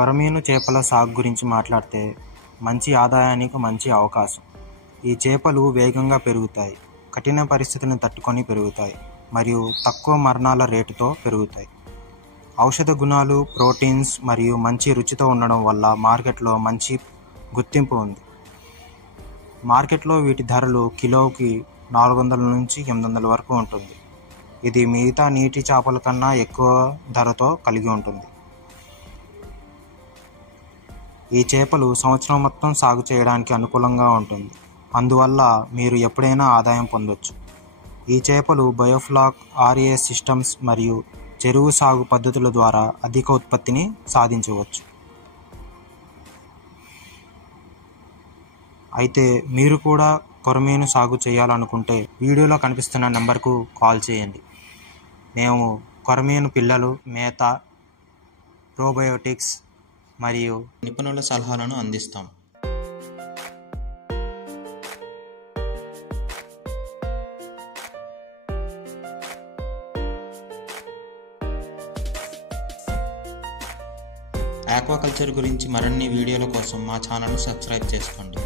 కొరమీను చేపల సాగు గురించి మాట్లాడితే మంచి ఆదాయానికి మంచి అవకాశం. ఈ చేపలు వేగంగా పెరుగుతాయి, కఠిన పరిస్థితిని తట్టుకొని పెరుగుతాయి మరియు తక్కువ మరణాల రేటుతో పెరుగుతాయి. ఔషధ గుణాలు, ప్రోటీన్స్ మరియు మంచి రుచితో ఉండడం వల్ల మార్కెట్లో మంచి గుర్తింపు ఉంది. మార్కెట్లో వీటి ధరలు కిలోకి 400 నుంచి 800 వరకు ఉంటుంది. ఇది మిగతా నీటి చేపల కన్నా ఎక్కువ ధరతో కలిగి ఉంటుంది. ఈ చేపలు సంవత్సరం మొత్తం సాగు చేయడానికి అనుకూలంగా ఉంటుంది, అందువల్ల మీరు ఎప్పుడైనా ఆదాయం పొందొచ్చు. ఈ చేపలు బయోఫ్లాక్, RA సిస్టమ్స్ మరియు చెరువు సాగు పద్ధతుల ద్వారా అధిక ఉత్పత్తిని సాధించవచ్చు. అయితే మీరు కూడా కొరమీను సాగు చేయాలనుకుంటే వీడియోలో కనిపిస్తున్న నెంబర్కు కాల్ చేయండి. మేము కొరమీను పిల్లలు, మేత, ప్రోబయోటిక్స్ మరియు నిపుణుల సలహాలను అందిస్తాం. ఆక్వాకల్చర్ గురించి మరిన్ని వీడియోల కోసం మా ఛానల్ను సబ్స్క్రైబ్ చేసుకోండి.